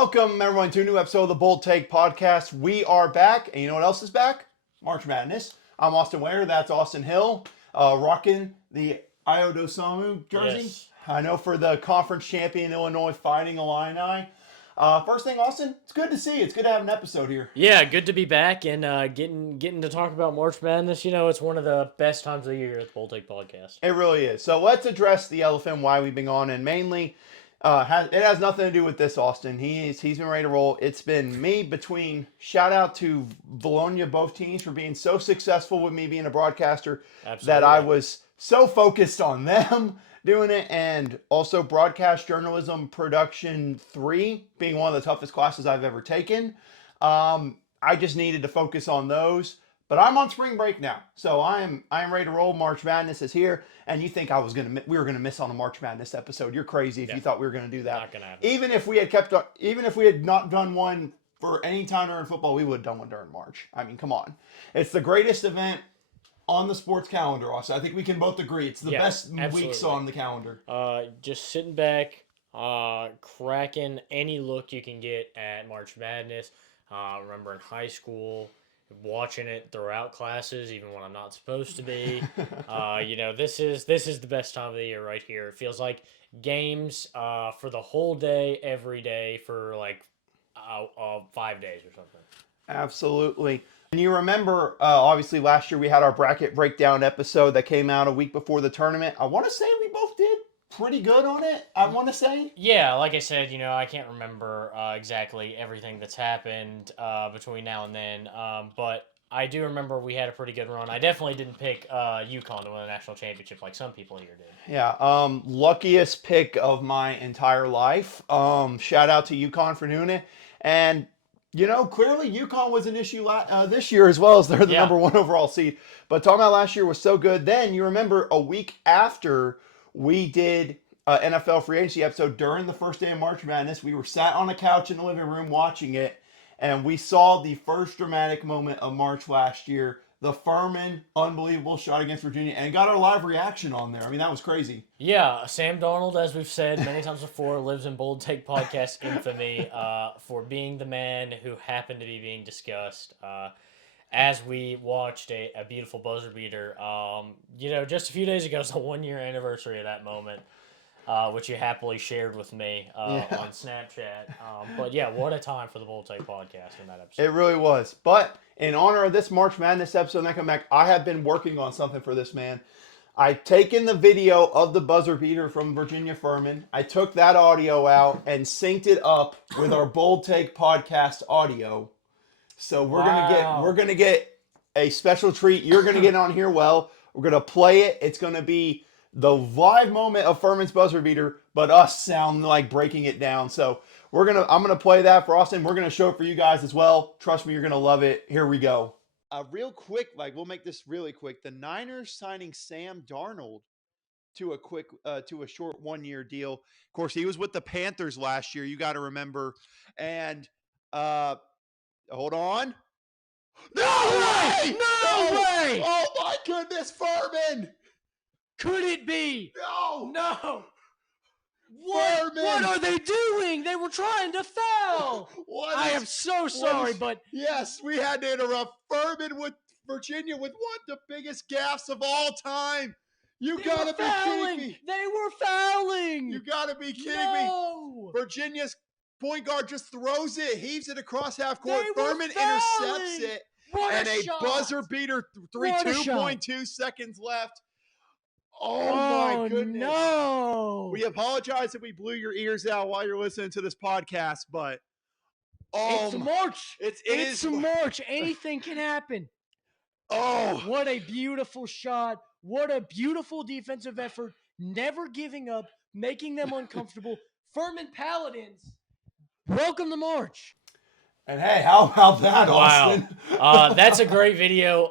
Welcome, everyone, to a new episode of the Bold Take Podcast. We are back, and you know what else is back? March Madness. I'm Austin Ware. That's Austin Hill, rocking the Io Dosamu jersey. Yes. I know for the conference champion Illinois Fighting Illini. First thing, Austin, it's good to see you. It's good to have an episode here. Yeah, good to be back and getting to talk about March Madness. You know, it's one of the best times of the year at the Bold Take Podcast. It really is. So let's address the elephant, why we've been gone, and mainly it has nothing to do with this, Austin. He's been ready to roll. It's been me between shout out to Bologna, both teams, for being so successful with me being a broadcaster. Absolutely. That I was so focused on them doing it, and also broadcast journalism production 3 being one of the toughest classes I've ever taken. I just needed to focus on those. But I'm on spring break now, so I'm ready to roll. March Madness is here, and you think we were gonna miss on a March Madness episode? You're crazy if you thought we were gonna do that. Not gonna happen. Even if we had not done one for any time during football, we would have done one during March. I mean, come on, it's the greatest event on the sports calendar. Also, I think we can both agree it's the best weeks on the calendar. Just sitting back, cracking any look you can get at March Madness. Remember in high school, watching it throughout classes, even when I'm not supposed to be. This is the best time of the year right here. It feels like games for the whole day, every day for like 5 days or something. Absolutely. And you remember, obviously last year we had our bracket breakdown episode that came out a week before the tournament. I want to say we both did pretty good on it, I want to say. Yeah, like I said, I can't remember exactly everything that's happened between now and then, but I do remember we had a pretty good run. I definitely didn't pick UConn to win the national championship like some people here did. Yeah, luckiest pick of my entire life. Shout out to UConn for doing it. And, clearly UConn was an issue this year as well, as they're the number 1 overall seed. But talking about last year was so good. Then you remember a week after we did NFL free agency episode during the first day of March Madness. We were sat on a couch in the living room watching it, and we saw the first dramatic moment of March last year, the Furman unbelievable shot against Virginia, and got our live reaction on there. I mean, that was crazy. Yeah, Sam Darnold, as we've said many times before, lives in Bold Take Podcast infamy for being the man who happened to be being discussed. As we watched a beautiful buzzer beater, just a few days ago, it's the 1-year anniversary of that moment, which you happily shared with me on Snapchat. But yeah, what a time for the Bold Take Podcast in that episode. It really was. But in honor of this March Madness episode, and I come back, I have been working on something for this, man. I've taken the video of the buzzer beater from Virginia Furman. I took that audio out and synced it up with our Bold Take Podcast audio. So we're gonna get a special treat. You're gonna get on here. Well, we're gonna play it. It's gonna be the live moment of Furman's buzzer beater, but us sound like breaking it down. So I'm gonna play that for Austin. We're gonna show it for you guys as well. Trust me, you're gonna love it. Here we go. Real quick, we'll make this really quick. The Niners signing Sam Darnold to a short 1-year deal. Of course, he was with the Panthers last year. You got to remember, and hold on. No way! No way! Oh my goodness, Furman! Could it be? No! What are they doing? They were trying to foul. I am so sorry, but yes, we had to interrupt. Furman with Virginia with one of the biggest gaffes of all time. You gotta be kidding me! They were fouling. You gotta be kidding me! Virginia's point guard just throws it, heaves it across half court. Furman intercepts it, and a buzzer beater. 2.2 seconds left. Oh my goodness! No! We apologize if we blew your ears out while you're listening to this podcast, but it's March. It's March. Anything can happen. Oh, what a beautiful shot! What a beautiful defensive effort! Never giving up, making them uncomfortable. Furman Paladins, welcome to March. And hey, how about that, Austin? Wow. That's a great video.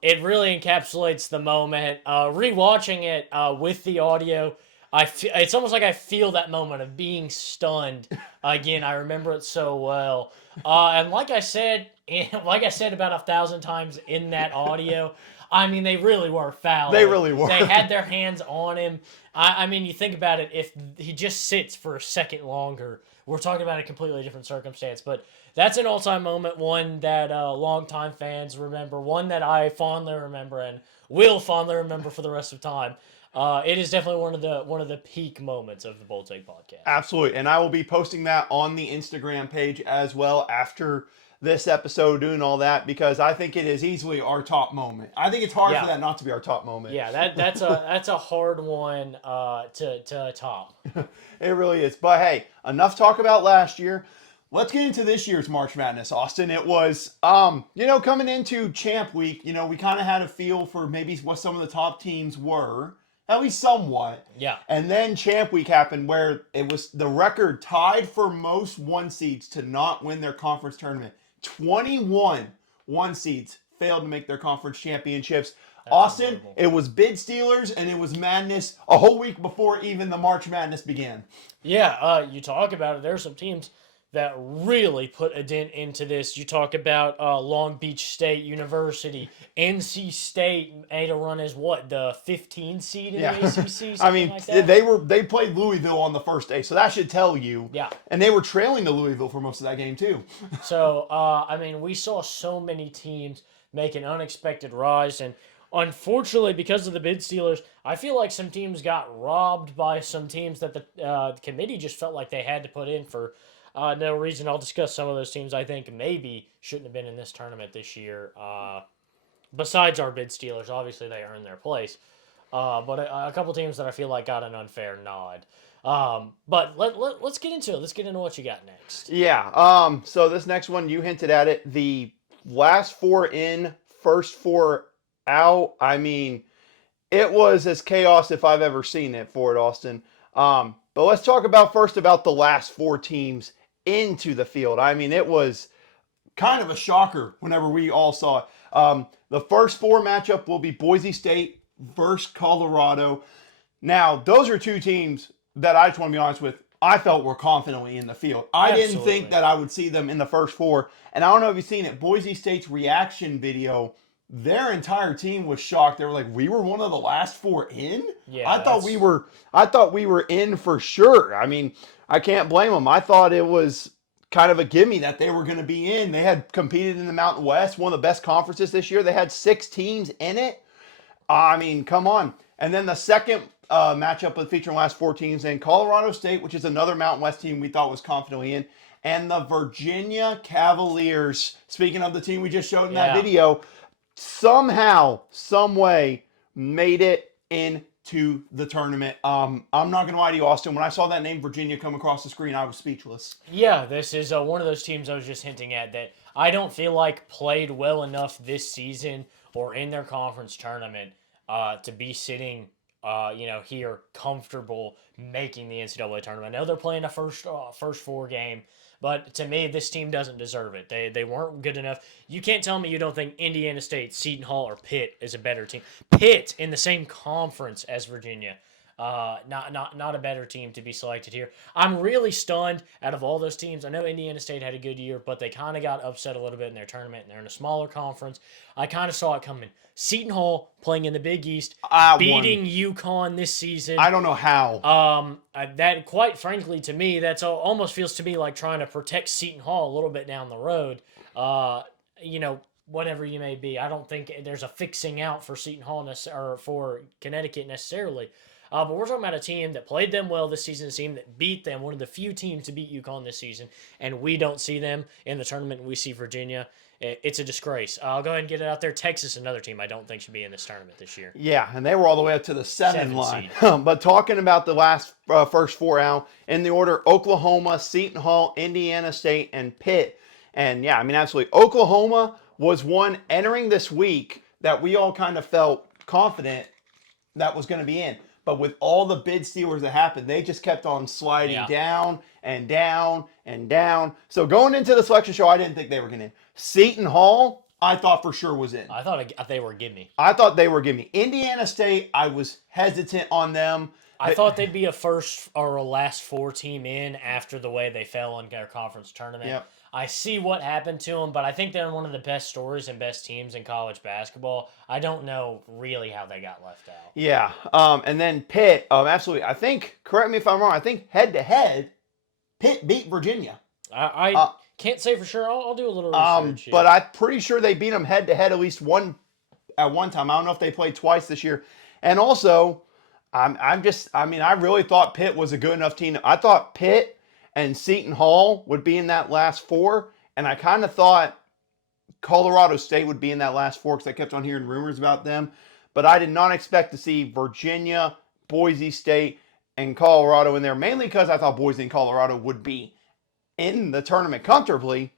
It really encapsulates the moment. Rewatching it with the audio, it's almost like I feel that moment of being stunned. Again, I remember it so well. And like I said about 1,000 times in that audio, I mean, they really were fouling. They really were. They had their hands on him. I mean, you think about it, if he just sits for a second longer, we're talking about a completely different circumstance. But that's an all-time moment, one that longtime fans remember, one that I fondly remember and will fondly remember for the rest of time. It is definitely one of the peak moments of the Bold Take podcast. Absolutely. And I will be posting that on the Instagram page as well after this episode, doing all that, because I think it is easily our top moment. I think it's hard for that not to be our top moment. Yeah, that's a hard one to top. It really is. But hey, enough talk about last year. Let's get into this year's March Madness, Austin. It was, coming into Champ Week, we kind of had a feel for maybe what some of the top teams were, at least somewhat. Yeah. And then Champ Week happened where it was the record tied for most one seeds to not win their conference tournament. 21 one seeds failed to make their conference championships. That's Austin, incredible. It was bid Steelers and it was madness a whole week before even the March Madness began. Yeah, you talk about it. There are some teams that really put a dent into this. You talk about Long Beach State University, NC State made a run as what, the 15 seed in the ACC? I mean, like they played Louisville on the first day, so that should tell you. Yeah. And they were trailing to Louisville for most of that game too. So, we saw so many teams make an unexpected rise, and unfortunately, because of the bid Steelers, I feel like some teams got robbed by some teams that the committee just felt like they had to put in for no reason. I'll discuss some of those teams I think maybe shouldn't have been in this tournament this year. Besides our bid Steelers, obviously they earned their place. But a couple teams that I feel like got an unfair nod. But let's get into it. Let's get into what you got next. Yeah. So this next one, you hinted at it. The last four in, first four out. I mean, it was as chaos if I've ever seen it for it, Austin. But let's talk about the last four teams into the field. I mean, it was kind of a shocker whenever we all saw it. The first four matchup will be Boise State versus Colorado. Now, those are two teams that I just want to be honest with, I felt were confidently in the field. I didn't think that I would see them in the first four. And I don't know if you've seen it, Boise State's reaction video, their entire team was shocked. They were like, "We were one of the last four in?" Yeah, I thought we were in for sure. I mean, I can't blame them. I thought it was kind of a gimme that they were going to be in. They had competed in the Mountain West, one of the best conferences this year. They had 6 teams in it. I mean, come on. And then the second matchup of featuring last 4 teams in Colorado State, which is another Mountain West team we thought was confidently in, and the Virginia Cavaliers. Speaking of the team we just showed in that video, somehow, some way, made it into the tournament. I'm not going to lie to you, Austin. When I saw that name Virginia come across the screen, I was speechless. Yeah, this is one of those teams I was just hinting at that I don't feel like played well enough this season or in their conference tournament to be sitting here comfortable making the NCAA tournament. I know they're playing a first 4 game, but to me, this team doesn't deserve it. They weren't good enough. You can't tell me you don't think Indiana State, Seton Hall, or Pitt is a better team. Pitt in the same conference as Virginia. Not a better team to be selected here. I'm really stunned out of all those teams. I know Indiana State had a good year, but they kind of got upset a little bit in their tournament, and they're in a smaller conference. I kind of saw it coming. Seton Hall playing in the Big East, beating UConn this season. I don't know how. That, quite frankly, to me, that's almost feels to me like trying to protect Seton Hall a little bit down the road. Whatever you may be, I don't think there's a fixing out for Seton Hall or for Connecticut necessarily. But we're talking about a team that played them well this season, a team that beat them, one of the few teams to beat UConn this season, and we don't see them in the tournament, and we see Virginia. It's a disgrace. I'll go ahead and get it out there. Texas, another team I don't think should be in this tournament this year. Yeah, and they were all the way up to the 7 line. But talking about the last first 4 out, in the order, Oklahoma, Seton Hall, Indiana State, and Pitt. And yeah, I mean, absolutely. Oklahoma was one entering this week that we all kind of felt confident that was going to be in. But with all the bid Steelers that happened, they just kept on sliding down and down and down. So going into the selection show, I didn't think they were going to. Seton Hall, I thought for sure was in. I thought they were gimme. I thought they were gimme. Indiana State, I was hesitant on them. I thought they'd be a first or a last 4 team in after the way they fell in their conference tournament. Yep. I see what happened to them, but I think they're one of the best stories and best teams in college basketball. I don't know really how they got left out. Yeah. And then Pitt, absolutely. I think, correct me if I'm wrong, I think head-to-head, Pitt beat Virginia. I can't say for sure. I'll do a little research. But I'm pretty sure they beat them head to head at least at one time. I don't know if they played twice this year. And also, I really thought Pitt was a good enough team. I thought Pitt and Seton Hall would be in that last four, and I kind of thought Colorado State would be in that last four because I kept on hearing rumors about them. But I did not expect to see Virginia, Boise State, and Colorado in there, mainly because I thought Boise and Colorado would be in the tournament comfortably,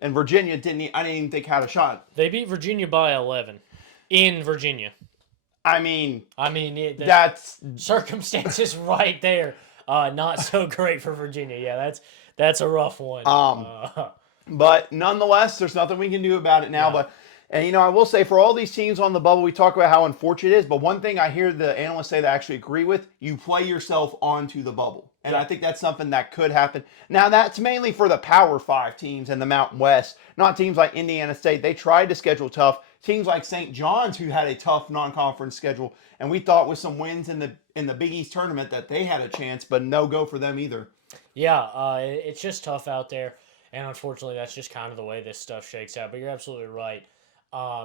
and Virginia I didn't even think had a shot. They beat Virginia by 11 in Virginia. That's circumstances right there. Not so great for Virginia. Yeah, that's a rough one. But nonetheless, there's nothing we can do about it now. No. And I will say, for all these teams on the bubble, we talk about how unfortunate it is. But one thing I hear the analysts say that I actually agree with: you play yourself onto the bubble. And I think that's something that could happen. Now, that's mainly for the Power 5 teams and the Mountain West, not teams like Indiana State. They tried to schedule tough. Teams like St. John's, who had a tough non-conference schedule, and we thought with some wins in the Big East tournament that they had a chance, but no go for them either. Yeah, it's just tough out there, and unfortunately, that's just kind of the way this stuff shakes out. But you're absolutely right.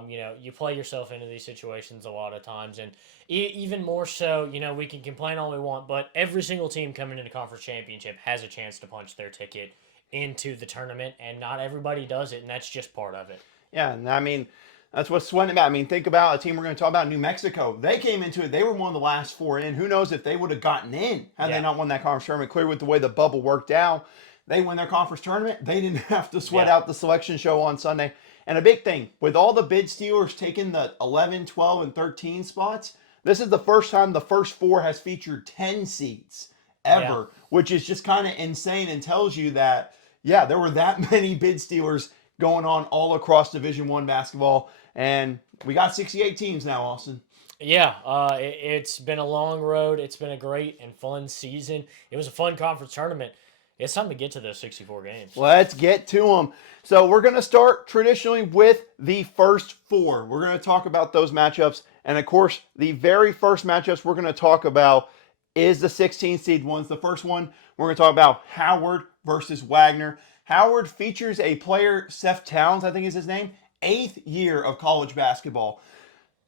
You play yourself into these situations a lot of times, and even more so, we can complain all we want, but every single team coming into conference championship has a chance to punch their ticket into the tournament, and not everybody does it, and that's just part of it. Yeah, and that's what's sweating about. Think about a team we're going to talk about, New Mexico. They came into it. They were one of the last four in. Who knows if they would have gotten in had they not won that conference tournament. Clearly, with the way the bubble worked out, they win their conference tournament. They didn't have to sweat out the selection show on Sunday. And a big thing, with all the bid stealers taking the 11, 12, and 13 spots, this is the first time the first four has featured 10 seats ever, which is just kind of insane and tells you that, there were that many bid stealers going on all across Division I basketball. And we got 68 teams now, Austin. Yeah, it's been a long road. It's been a great and fun season. It was a fun conference tournament. It's time to get to those 64 games. Let's get to them. So we're going to start traditionally with the first four. We're going to talk about those matchups. And, of course, the very first matchups we're going to talk about is the 16 seed ones. The first one, we're going to talk about Howard versus Wagner. Howard features a player, Seth Towns, I think is his name, 8th year of college basketball.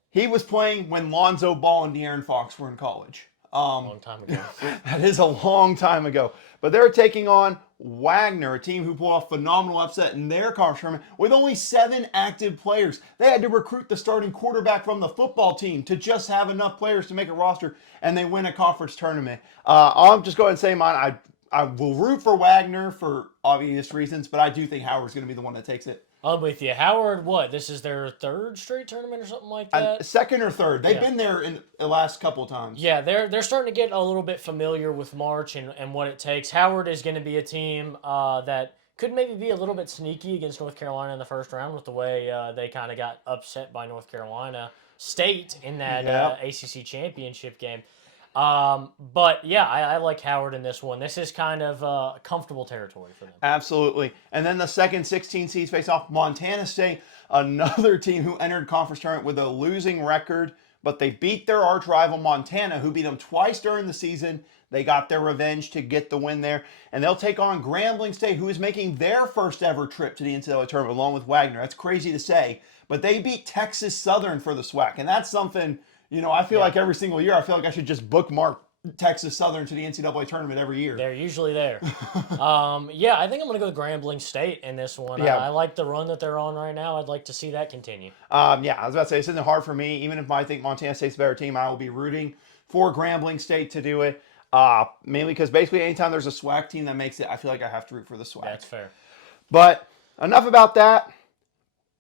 He was playing when Lonzo Ball and De'Aaron Fox were in college. Long time ago. That is a long time ago. But they're taking on Wagner, a team who pulled off phenomenal upset in their conference tournament with only 7 active players. They had to recruit the starting quarterback from the football team to just have enough players to make a roster, and they win a conference tournament. I'll just go ahead and say mine. I will root for Wagner for obvious reasons, but I do think Howard's going to be the one that takes it. I'm with you. Howard, this is their 3rd straight tournament or something like that? Second or third. They've been there in the last couple of times. Yeah, they're starting to get a little bit familiar with March and what it takes. Howard is going to be a team that could maybe be a little bit sneaky against North Carolina in the first round with the way they kind of got upset by North Carolina State in that ACC championship game. But yeah, I like Howard in this one. This is kind of comfortable territory for them. Absolutely. And then the second 16 seeds face off Montana State, another team who entered conference tournament with a losing record, but they beat their arch rival Montana, who beat them twice during the season. They got their revenge to get the win there. And they'll take on Grambling State, who is making their first ever trip to the NCAA tournament along with Wagner. That's crazy to say. But they beat Texas Southern for the SWAC. And that's something, I feel like every single year, I feel like I should just bookmark Texas Southern to the NCAA tournament every year. They're usually there. I think I'm going to go with Grambling State in this one. Yeah. I like the run that they're on right now. I'd like to see that continue. I was about to say, this isn't hard for me. Even if I think Montana State's a better team, I will be rooting for Grambling State to do it. Mainly because basically anytime there's a SWAC team that makes it, I feel like I have to root for the SWAC. That's fair. But enough about that.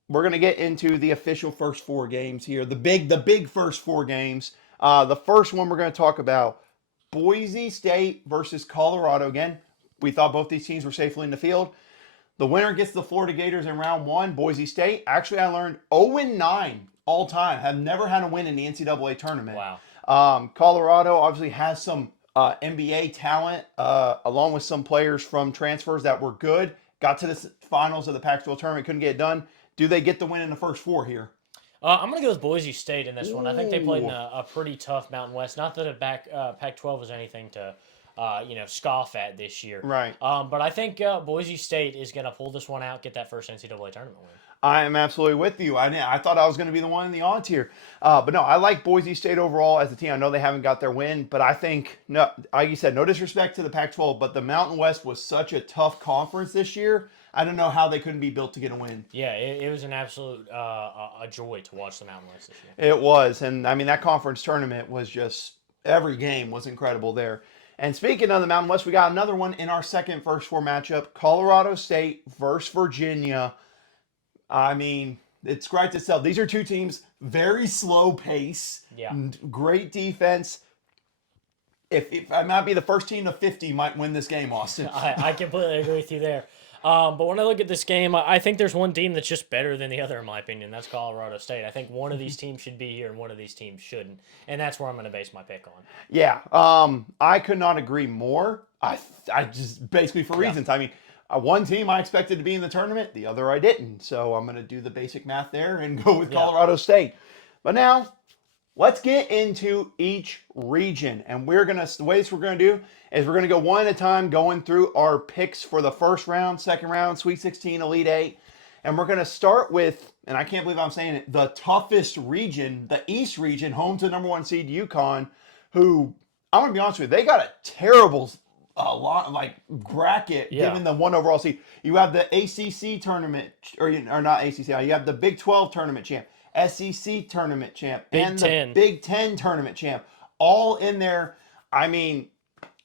We're going to get into the official first 4 games here. The big first 4 games. The first one we're going to talk about, Boise State versus Colorado. Again, we thought both these teams were safely in the field. The winner gets the Florida Gators in round 1. Boise State, actually I learned 0-9 all time. Have never had a win in the NCAA tournament. Wow. Colorado obviously has some NBA talent, along with some players from transfers that were good. Got to the finals of the Pac-12 tournament, couldn't get it done. Do they get the win in the first 4 here? I'm going to go with Boise State in this one. I think they played in a pretty tough Mountain West. Not that a Pac-12 was anything to scoff at this year. Right. But I think Boise State is going to pull this one out, get that first NCAA tournament win. I am absolutely with you. I thought I was going to be the one in the odds here. But no, I like Boise State overall as a team. I know they haven't got their win, but I think, no, like you said, no disrespect to the Pac-12, but the Mountain West was such a tough conference this year. I don't know how they couldn't be built to get a win. Yeah, it was an absolute a joy to watch the Mountain West this year. It was. And, I mean, that conference tournament was just, every game was incredible there. And speaking of the Mountain West, we got another one in our second first four matchup, Colorado State versus Virginia. I mean, it scratched itself. These are two teams, very slow pace, great defense. If I might be the first team to 50 might win this game, Austin. I completely agree with you there. But when I look at this game, I think there's one team that's just better than the other, in my opinion. That's Colorado State. I think one of these teams should be here and one of these teams shouldn't. And that's where I'm going to base my pick on. Yeah, I could not agree more. I just basically for reasons. I mean, one team I expected to be in the tournament, the other I didn't. So I'm going to do the basic math there and go with Colorado State. But now, let's get into each region. And the way we're going to do is we're going to go one at a time, going through our picks for the first round, second round, Sweet 16, Elite 8. And we're going to start with, and I can't believe I'm saying it, the toughest region, the East region, home to number 1 seed UConn, who, I'm going to be honest with you, they got a terrible bracket given the 1 overall seed. You have the ACC tournament, or not ACC, you have the Big 12 tournament champ, SEC tournament champ, the Big 10 tournament champ, all in there. I mean,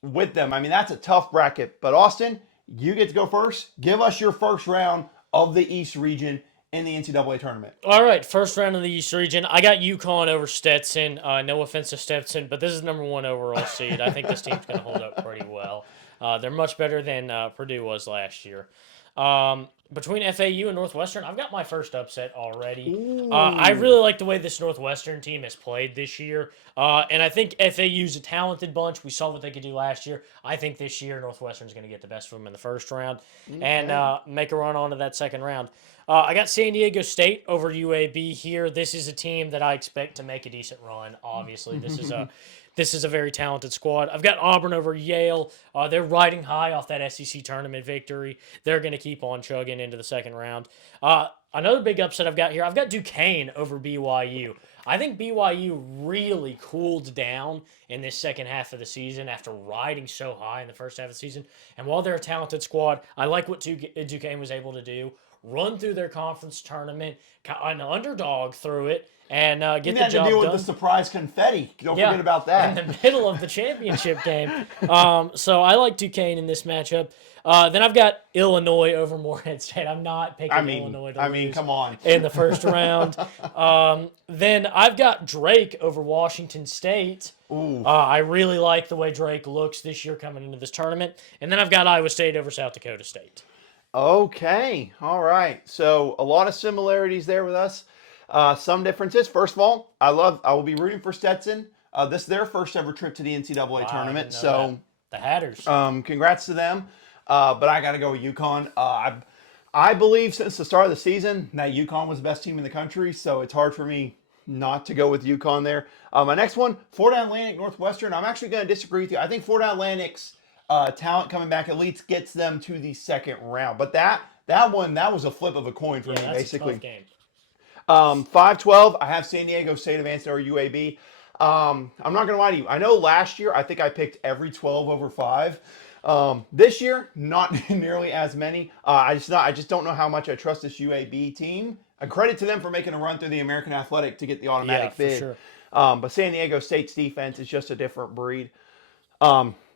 with them. I mean, that's a tough bracket. But Austin, you get to go first. Give us your first round of the East region in the NCAA tournament. All right, first round of the East region. I got UConn over Stetson. No offense to Stetson, but this is number 1 overall seed. I think this team's going to hold up pretty well. They're much better than Purdue was last year. Between FAU and Northwestern, I've got my first upset already. I really like the way this Northwestern team has played this year. And I think FAU's a talented bunch. We saw what they could do last year. I think this year Northwestern's going to get the best of them in the first round and make a run on to that second round. I got San Diego State over UAB here. This is a team that I expect to make a decent run, obviously. This is a very talented squad. I've got Auburn over Yale. They're riding high off that SEC tournament victory. They're going to keep on chugging into the second round. Another big upset I've got here, I've got Duquesne over BYU. I think BYU really cooled down in this second half of the season after riding so high in the first half of the season. And while they're a talented squad, I like what Duquesne was able to do. Run through their conference tournament, an underdog through it, and get the job done. You had to deal with the surprise confetti. Don't forget about that. In the middle of the championship game. So I like Duquesne in this matchup. Then I've got Illinois over Morehead State. I'm not picking Illinois to lose come on. in the first round. Then I've got Drake over Washington State. I really like the way Drake looks this year coming into this tournament. And then I've got Iowa State over South Dakota State. Okay. All right. So a lot of similarities there with us. Some differences. First of all, I will be rooting for Stetson. This is their first ever trip to the NCAA tournament. So the Hatters. Congrats to them. But I got to go with UConn. I believe since the start of the season that UConn was the best team in the country. So it's hard for me not to go with UConn there. My next one, Florida Atlantic Northwestern. I'm actually going to disagree with you. I think Florida Atlantic's talent coming back at least gets them to the second round. But that was a flip of a coin for me, basically. A tough game. 5-12, I have San Diego State advanced over UAB. I'm not going to lie to you. I know last year I think I picked every 12 over 5. This year, not nearly as many. I just don't know how much I trust this UAB team. A credit to them for making a run through the American Athletic to get the automatic bid. For sure. But San Diego State's defense is just a different breed.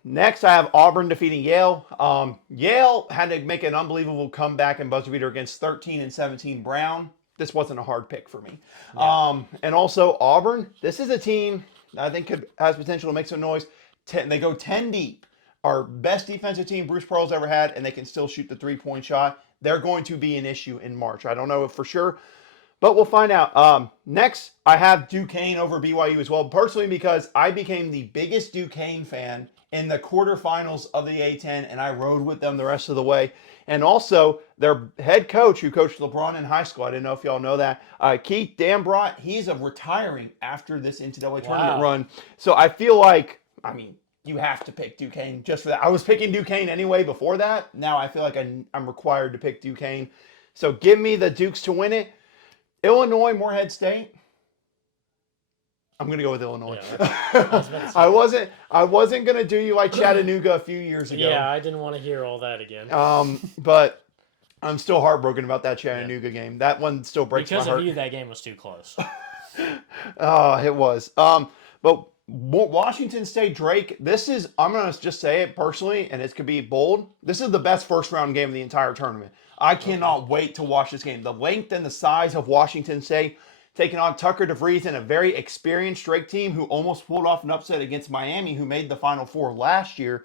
Next, I have Auburn defeating Yale. Yale had to make an unbelievable comeback and buzzer beater against 13-17 Brown. This wasn't a hard pick for me. Yeah. And also Auburn, this is a team that I think has potential to make some noise. They go 10 deep. Our best defensive team Bruce Pearl's ever had, and they can still shoot the three-point shot. They're going to be an issue in March. I don't know if for sure, but we'll find out. Next, I have Duquesne over BYU as well, personally because I became the biggest Duquesne fan in the quarterfinals of the A-10, and I rode with them the rest of the way. And also, their head coach, who coached LeBron in high school, I didn't know if y'all know that, Keith Dambrot, he's retiring after this NCAA tournament run. So I feel like, you have to pick Duquesne just for that. I was picking Duquesne anyway before that. Now I feel like I'm required to pick Duquesne. So give me the Dukes to win it. Illinois, Morehead State. I'm gonna go with Illinois. Yeah, I wasn't gonna do you like Chattanooga a few years ago. Yeah, I didn't want to hear all that again. But I'm still heartbroken about that Chattanooga game. That one still breaks my heart. Because of you, that game was too close. It was. But Washington State Drake. I'm gonna just say it personally, and it could be bold. This is the best first round game of the entire tournament. I cannot wait to watch this game. The length and the size of Washington State taking on Tucker DeVries and a very experienced Drake team who almost pulled off an upset against Miami, who made the Final Four last year.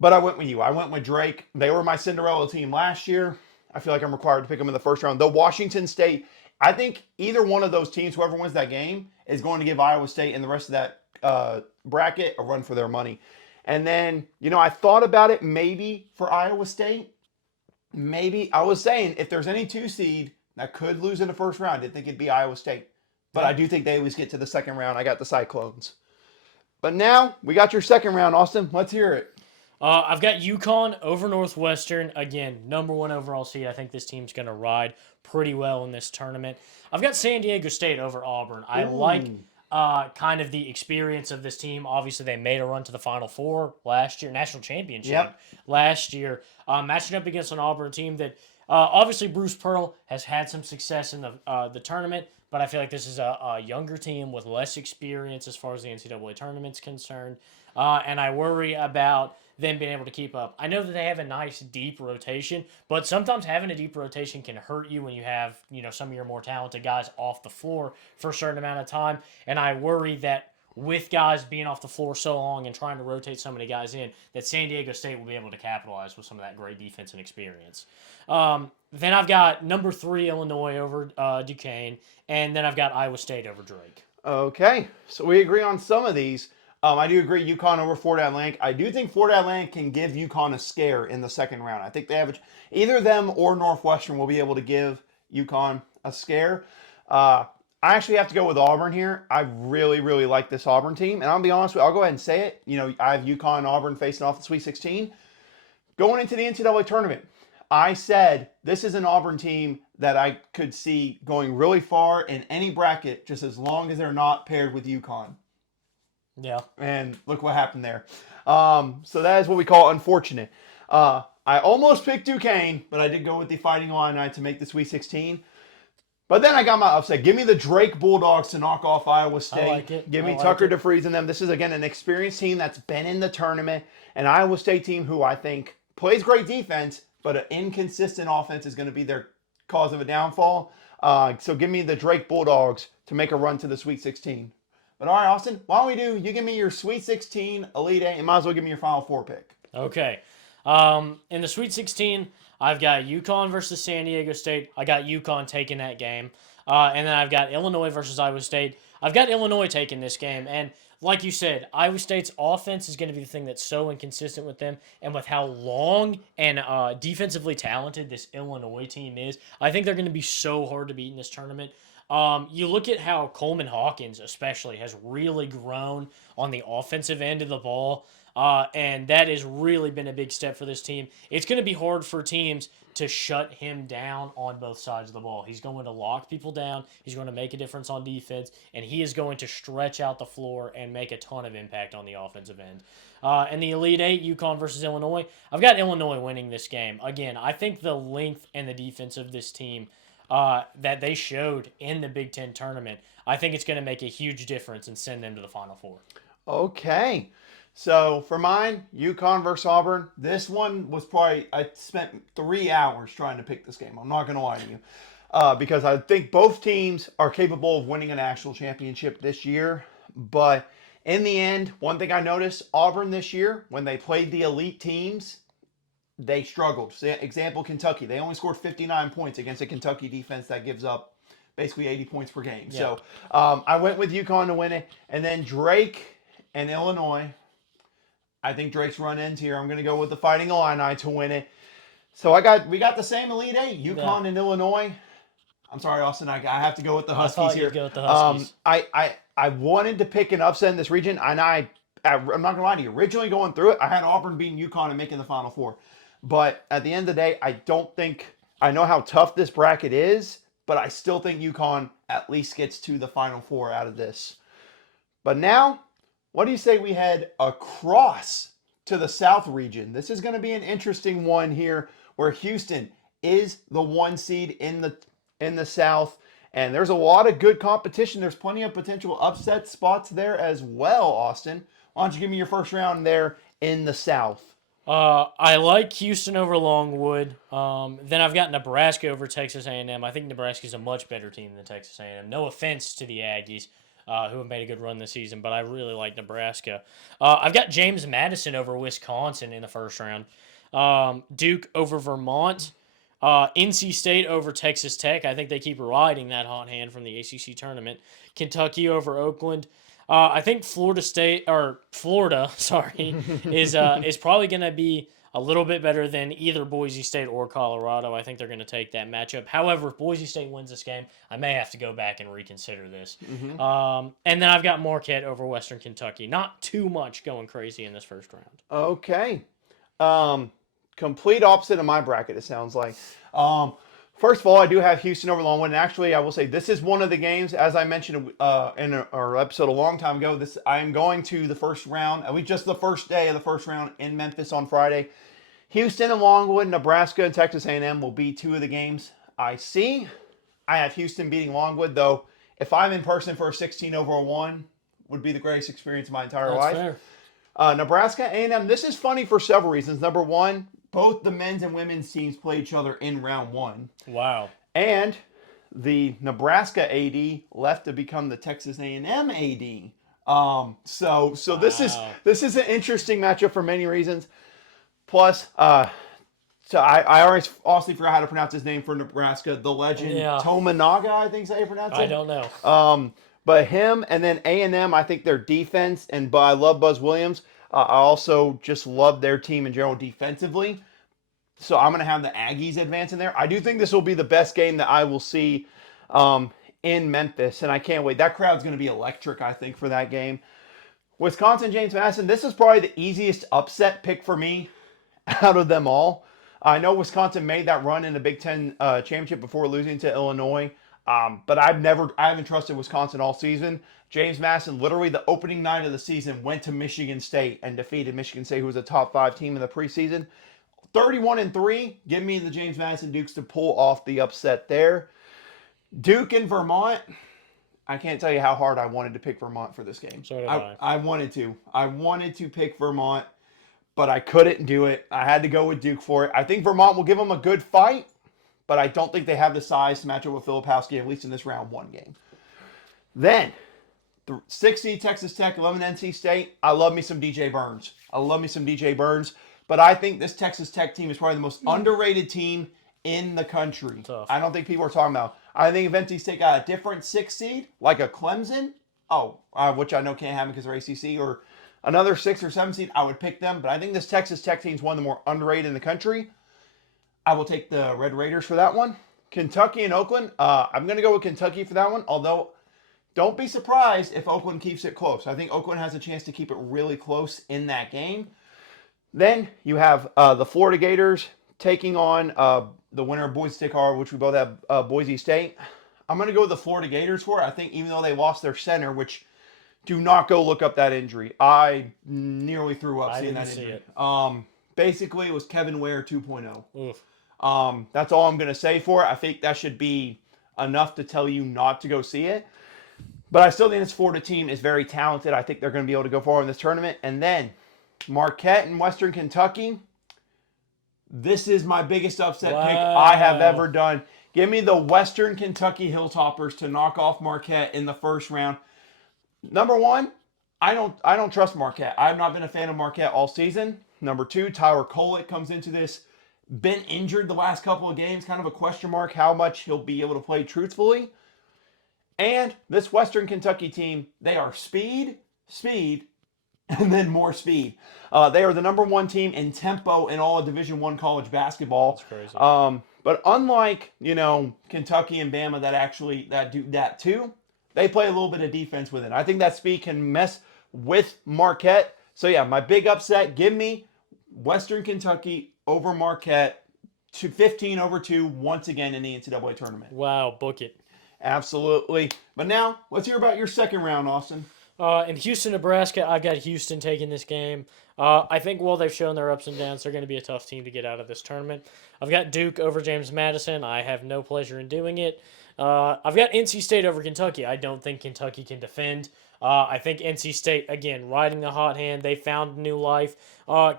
But I went with you. I went with Drake. They were my Cinderella team last year. I feel like I'm required to pick them in the first round. Though Washington State, I think either one of those teams, whoever wins that game, is going to give Iowa State and the rest of that bracket a run for their money. And then, I thought about it maybe for Iowa State. Maybe. I was saying if there's any 2 seed that could lose in the first round, I didn't think it'd be Iowa State. But I do think they always get to the second round. I got the Cyclones. But now, we got your second round, Austin. Let's hear it. I've got UConn over Northwestern. Again, number 1 overall seed. I think this team's going to ride pretty well in this tournament. I've got San Diego State over Auburn. I like kind of the experience of this team. Obviously, they made a run to the Final Four last year, national championship last year, matching up against an Auburn team that obviously Bruce Pearl has had some success in the tournament, but I feel like this is a younger team with less experience as far as the NCAA tournament's concerned, and I worry about them being able to keep up. I know that they have a nice deep rotation, but sometimes having a deep rotation can hurt you when you have, some of your more talented guys off the floor for a certain amount of time. And I worry that with guys being off the floor so long and trying to rotate so many guys in, that San Diego State will be able to capitalize with some of that great defense and experience. Then I've got number 3 Illinois over Duquesne, and then I've got Iowa State over Drake. Okay, so we agree on some of these. I do agree UConn over Florida Atlantic. I do think Florida Atlantic can give UConn a scare in the second round. I think they have either them or Northwestern will be able to give UConn a scare. I actually have to go with Auburn here. I really, really like this Auburn team. And I'll be honest with you, I'll go ahead and say it. I have UConn and Auburn facing off the Sweet 16. Going into the NCAA tournament, I said this is an Auburn team that I could see going really far in any bracket just as long as they're not paired with UConn. Yeah. And look what happened there. So that is what we call unfortunate. I almost picked Duquesne, but I did go with the Fighting Illini to make the Sweet 16. But then I got my upset. Give me the Drake Bulldogs to knock off Iowa State. I like it. Give me Tucker DeVries and them. This is, again, an experienced team that's been in the tournament. An Iowa State team who I think plays great defense, but an inconsistent offense is going to be their cause of a downfall. So give me the Drake Bulldogs to make a run to the Sweet 16. But all right, Austin, why don't you give me your Sweet 16, Elite 8, and might as well give me your Final Four pick. Okay. In the Sweet 16, I've got UConn versus San Diego State. I got UConn taking that game. And then I've got Illinois versus Iowa State. I've got Illinois taking this game. And like you said, Iowa State's offense is going to be the thing that's so inconsistent with them. And with how long and defensively talented this Illinois team is, I think they're going to be so hard to beat in this tournament. You look at how Coleman Hawkins especially has really grown on the offensive end of the ball, and that has really been a big step for this team. It's going to be hard for teams to shut him down on both sides of the ball. He's going to lock people down, he's going to make a difference on defense, and he is going to stretch out the floor and make a ton of impact on the offensive end. And the Elite 8, UConn versus Illinois, I've got Illinois winning this game. Again, I think the length and the defense of this team that they showed in the Big Ten tournament, I think it's going to make a huge difference and send them to the Final Four. Okay. So for mine, UConn versus Auburn, this one was I spent 3 hours trying to pick this game. I'm not going to lie to you. Because I think both teams are capable of winning a national championship this year. But in the end, one thing I noticed, Auburn this year, when they played the elite teams, they struggled. Example, Kentucky. They only scored 59 points against a Kentucky defense that gives up basically 80 points per game. Yeah. So I went with UConn to win it. And then Drake and Illinois. I think Drake's run ends here. I'm going to go with the Fighting Illini to win it. So we got the same Elite 8, UConn and Illinois. I'm sorry, Austin. I have to go with the Huskies here. Go with the Huskies. I wanted to pick an upset in this region, and I I'm not going to lie to you. Originally going through it, I had Auburn beating UConn and making the Final Four. But at the end of the day, I don't think I know how tough this bracket is, but I still think UConn at least gets to the Final Four out of this. But now, what do you say we head across to the South region? This is going to be an interesting one here, where Houston is the 1 seed in the South, and there's a lot of good competition. There's plenty of potential upset spots there as well. Austin, why don't you give me your first round there in the South? I like Houston over Longwood. Then I've got Nebraska over Texas A&M. I think Nebraska's a much better team than Texas A&M. No offense to the Aggies, who have made a good run this season, but I really like Nebraska. I've got James Madison over Wisconsin in the first round. Duke over Vermont. NC State over Texas Tech. I think they keep riding that hot hand from the ACC tournament. Kentucky over Oakland. I think Florida, sorry, is probably going to be a little bit better than either Boise State or Colorado. I think they're going to take that matchup. However, if Boise State wins this game, I may have to go back and reconsider this. And then I've got Marquette over Western Kentucky. Not too much going crazy in this first round. Okay. Complete opposite of my bracket, it sounds like. First of all, I do have Houston over Longwood, and actually, I will say this is one of the games, as I mentioned in our episode a long time ago. I am going to the first round, just the first day of the first round in Memphis on Friday. Houston and Longwood, Nebraska and Texas A&M will be two of the games I see. I have Houston beating Longwood, though. If I'm in person for a 16-over-1, would be the greatest experience of my entire life. Fair. Nebraska A&M. This is funny for several reasons. Number one, both the men's and women's teams play each other in round one. Wow. And the Nebraska AD left to become the Texas A&M AD. So this is an interesting matchup for many reasons. Plus, so I always honestly forgot how to pronounce his name for Nebraska. The legend Tominaga, I think is how you pronounce it. I don't know. But him and then A&M, I think their defense, but I love Buzz Williams. I also just love their team in general defensively. So I'm going to have the Aggies advance in there. I do think this will be the best game that I will see in Memphis, and I can't wait. That crowd's going to be electric, I think, for that game. Wisconsin, James Madison, this is probably the easiest upset pick for me out of them all. I know Wisconsin made that run in the Big Ten championship before losing to Illinois, but I haven't trusted Wisconsin all season. James Madison, literally the opening night of the season, went to Michigan State and defeated Michigan State, who was a top 5 team in the preseason. 31-3, give me the James Madison Dukes to pull off the upset there. Duke and Vermont, I can't tell you how hard I wanted to pick Vermont for this game. So did I. I wanted to. I wanted to pick Vermont, but I couldn't do it. I had to go with Duke for it. I think Vermont will give them a good fight, but I don't think they have the size to match up with Filipowski, at least in this round 1 game. Then, 6 seed Texas Tech, 11 NC State. I love me some DJ Burns. But I think this Texas Tech team is probably the most underrated team in the country. Tough. I don't think people are talking about. I think if NC State got a different 6 seed, like a Clemson, which I know can't happen because they're ACC, or another 6 or 7 seed, I would pick them. But I think this Texas Tech team is one of the more underrated in the country. I will take the Red Raiders for that one. Kentucky and Oakland. I'm going to go with Kentucky for that one, although don't be surprised if Oakland keeps it close. I think Oakland has a chance to keep it really close in that game. Then you have the Florida Gators taking on the winner of Boise State, which we both have Boise State. I'm going to go with the Florida Gators for it. I think even though they lost their center, which do not go look up that injury. I nearly threw up seeing that injury. Basically, it was Kevin Ware 2.0. Oof. That's all I'm going to say for it. I think that should be enough to tell you not to go see it. But I still think this Florida team is very talented. I think they're going to be able to go forward in this tournament. And then Marquette and Western Kentucky. This is my biggest upset pick I have ever done. Give me the Western Kentucky Hilltoppers to knock off Marquette in the first round. Number one, I don't trust Marquette. I've not been a fan of Marquette all season. Number two, Tyler Kolek comes into this, been injured the last couple of games, kind of a question mark how much he'll be able to play truthfully. And this Western Kentucky team, they are speed, and then more speed. They are the number 1 team in tempo in all of Division I college basketball. That's crazy. But unlike, Kentucky and Bama that do that too, they play a little bit of defense with it. I think that speed can mess with Marquette. So yeah, my big upset, give me Western Kentucky over Marquette, 15-2 once again in the NCAA tournament. Wow, book it. Absolutely. But now, let's hear about your second round, Austin. In Houston, Nebraska, I got Houston taking this game. I think while they've shown their ups and downs, they're going to be a tough team to get out of this tournament. I've got Duke over James Madison. I have no pleasure in doing it. I've got NC State over Kentucky. I don't think Kentucky can defend. I think NC State, again, riding the hot hand. They found new life.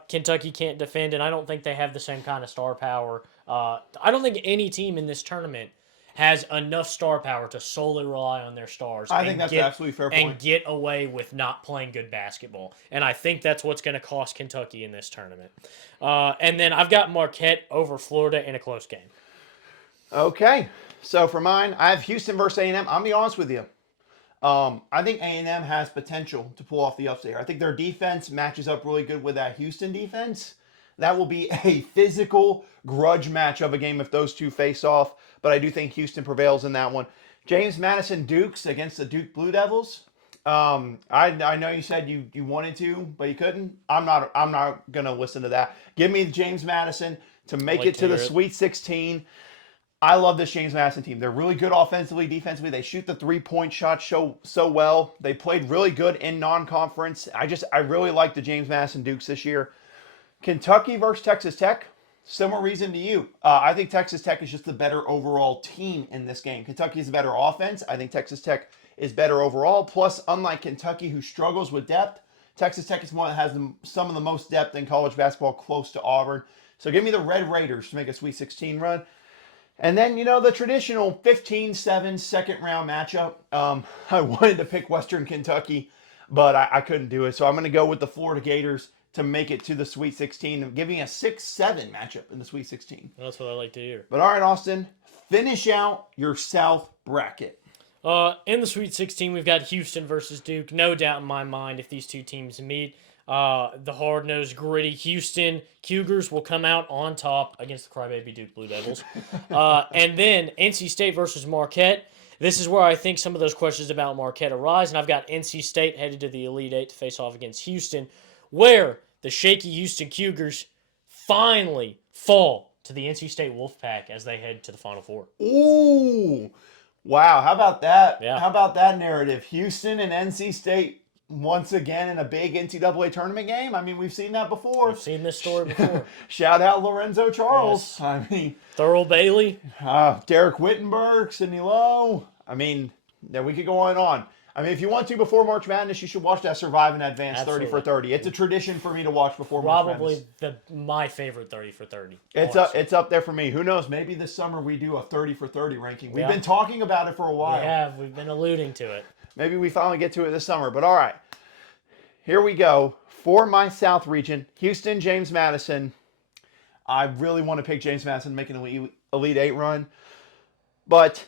Kentucky can't defend, and I don't think they have the same kind of star power. I don't think any team in this tournament has enough star power to solely rely on their stars. I think that's an absolutely fair point. And get away with not playing good basketball. And I think that's what's going to cost Kentucky in this tournament. And then I've got Marquette over Florida in a close game. Okay. So for mine, I have Houston versus A&M. I'm going to be honest with you. I think A&M has potential to pull off the upset here. I think their defense matches up really good with that Houston defense. That will be a physical grudge match of a game if those two face off. But I do think Houston prevails in that one. James Madison Dukes against the Duke Blue Devils. I know you said you wanted to, but you couldn't. I'm not gonna listen to that. Give me James Madison to make it to the Sweet 16. I love this James Madison team. They're really good offensively, defensively. They shoot the 3-point shot so well. They played really good in non-conference. I really like the James Madison Dukes this year. Kentucky versus Texas Tech. Similar reason to you. I think Texas Tech is just the better overall team in this game. Kentucky is a better offense. I think Texas Tech is better overall. Plus, unlike Kentucky, who struggles with depth, Texas Tech is one that has some of the most depth in college basketball close to Auburn. So give me the Red Raiders to make a Sweet 16 run. And then, the traditional 15-7 second round matchup. I wanted to pick Western Kentucky, but I couldn't do it. So I'm going to go with the Florida Gators to make it to the Sweet 16 and giving a 6-7 matchup in the Sweet 16. That's what I like to hear. But all right, Austin, finish out your South bracket. In the Sweet 16, we've got Houston versus Duke. No doubt in my mind if these two teams meet. The hard-nosed, gritty Houston Cougars will come out on top against the crybaby Duke Blue Devils. And then NC State versus Marquette. This is where I think some of those questions about Marquette arise, and I've got NC State headed to the Elite Eight to face off against Houston, where the shaky Houston Cougars finally fall to the NC State Wolfpack as they head to the Final Four. Ooh, wow! How about that? Yeah. How about that narrative? Houston and NC State once again in a big NCAA tournament game. I mean, we've seen that before. We've seen this story before. Shout out Lorenzo Charles. Yes. I mean, Thurl Bailey. Derek Wittenberg, Sidney Lowe. I mean, yeah, we could go on and on. I mean, if you want to before March Madness, you should watch that Survive in Advance Absolutely. 30 for 30. It's a tradition for me to watch before March Madness. Probably my favorite 30 for 30. It's up there for me. Who knows? Maybe this summer we do a 30 for 30 ranking. We've been talking about it for a while. We have. We've been alluding to it. Maybe we finally get to it this summer. But all right, here we go. For my South region, Houston, James Madison. I really want to pick James Madison making an Elite Eight run. But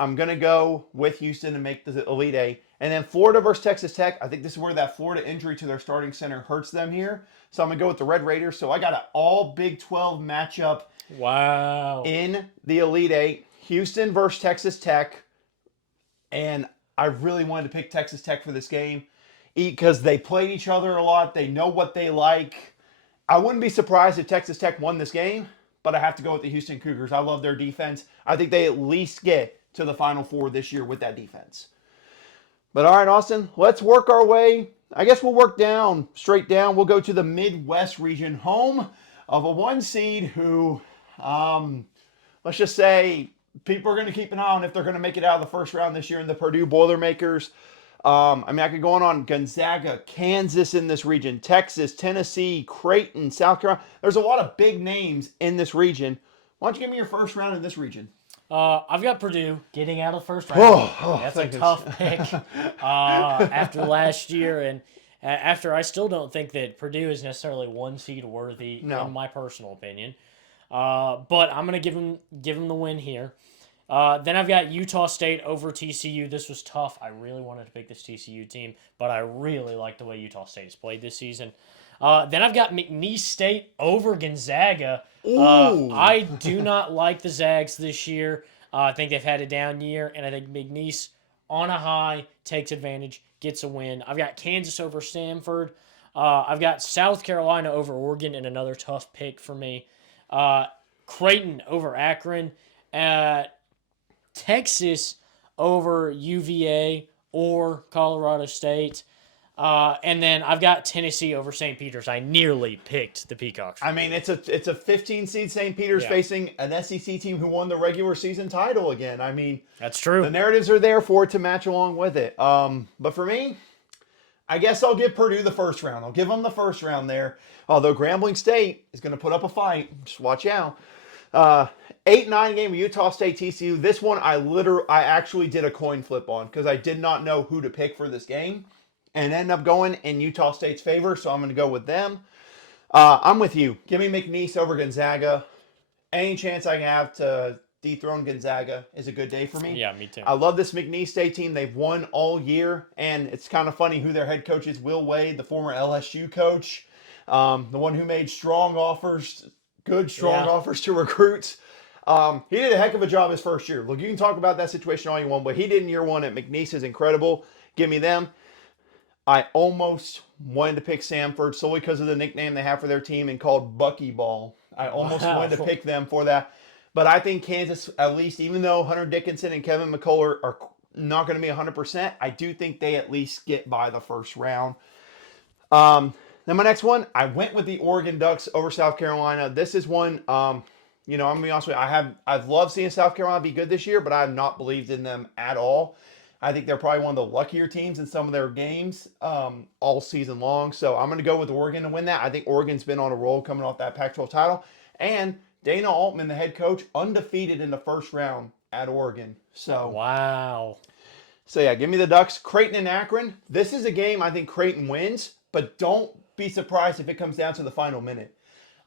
I'm going to go with Houston and make the Elite Eight. And then Florida versus Texas Tech. I think this is where that Florida injury to their starting center hurts them here. So I'm going to go with the Red Raiders. So I got an all Big 12 matchup. Wow. In the Elite Eight. Houston versus Texas Tech. And I really wanted to pick Texas Tech for this game because they played each other a lot. They know what they like. I wouldn't be surprised if Texas Tech won this game, but I have to go with the Houston Cougars. I love their defense. I think they at least get to the Final Four this year with that defense. But all right, Austin, let's work our way. I guess we'll work straight down. We'll go to the Midwest region, home of a 1 seed who, let's just say, people are going to keep an eye on if they're going to make it out of the first round this year in the Purdue Boilermakers. I could go on Gonzaga, Kansas in this region, Texas, Tennessee, Creighton, South Carolina. There's a lot of big names in this region. Why don't you give me your first round in this region? I've got Purdue getting out of the first round. That's a tough pick after last year, and after I still don't think that Purdue is necessarily 1 seed worthy in my personal opinion. But I'm gonna give them the win here. Then I've got Utah State over TCU. This was tough. I really wanted to pick this TCU team, but I really like the way Utah State has played this season. Then I've got McNeese State over Gonzaga. I do not like the Zags this year. I think they've had a down year, and I think McNeese on a high, takes advantage, gets a win. I've got Kansas over Stanford. I've got South Carolina over Oregon in another tough pick for me. Creighton over Akron. Texas over UVA or Colorado State. And then I've got Tennessee over St. Peter's. I nearly picked the Peacocks. I mean, it's a 15 seed St. Peter's Yeah. facing an SEC team who won the regular season title again. I mean, That's true. the narratives are there for it to match along with it. But for me, I guess I'll give Purdue the first round. I'll give them the first round there. Although Grambling State is going to put up a fight. Just watch out. 8-9 game of Utah State TCU. This one I actually did a coin flip on because I did not know who to pick for this game, and ended up going in Utah State's favor. So I'm going to go with them. I'm with you. Give me McNeese over Gonzaga. Any chance I can have to dethrone Gonzaga is a good day for me. Yeah, me too. I love this McNeese State team. They've won all year, and it's kind of funny who their head coach is. Will Wade, the former LSU coach, the one who made good strong offers to recruits. He did a heck of a job his first year. Look, you can talk about that situation all you want, but he did in year one at McNeese is incredible. Give me them. I almost wanted to pick Samford solely because of the nickname they have for their team and called Buckyball. I almost wanted to pick them for that. But I think Kansas, at least, even though Hunter Dickinson and Kevin McCullough are not going to be 100%, I do think they at least get by the first round. Then my next one, I went with the Oregon Ducks over South Carolina. This is one, I'm going to be honest with you, I've loved seeing South Carolina be good this year, but I have not believed in them at all. I think they're probably one of the luckier teams in some of their games all season long. So I'm going to go with Oregon to win that. I think Oregon's been on a roll coming off that Pac-12 title. And Dana Altman, the head coach, undefeated in the first round at Oregon. So wow. So yeah, give me the Ducks. Creighton and Akron. This is a game I think Creighton wins, but don't be surprised if it comes down to the final minute.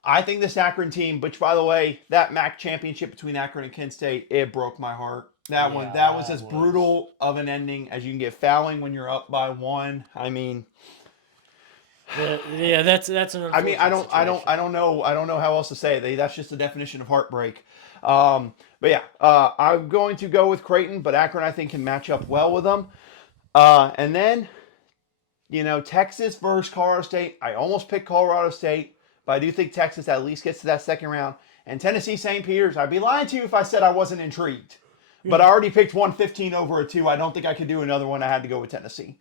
I think this Akron team, which by the way, that MAC championship between Akron and Kent State, it broke my heart. That was as brutal of an ending as you can get, fouling when you're up by one. I mean, that's an. I mean, I don't know how else to say it. That's just the definition of heartbreak. But yeah, I'm going to go with Creighton, but Akron I think can match up well with them. And then, Texas versus Colorado State. I almost picked Colorado State, but I do think Texas at least gets to that second round. And Tennessee St. Peter's. I'd be lying to you if I said I wasn't intrigued. But I already picked 115 over a 2. I don't think I could do another one. I had to go with Tennessee.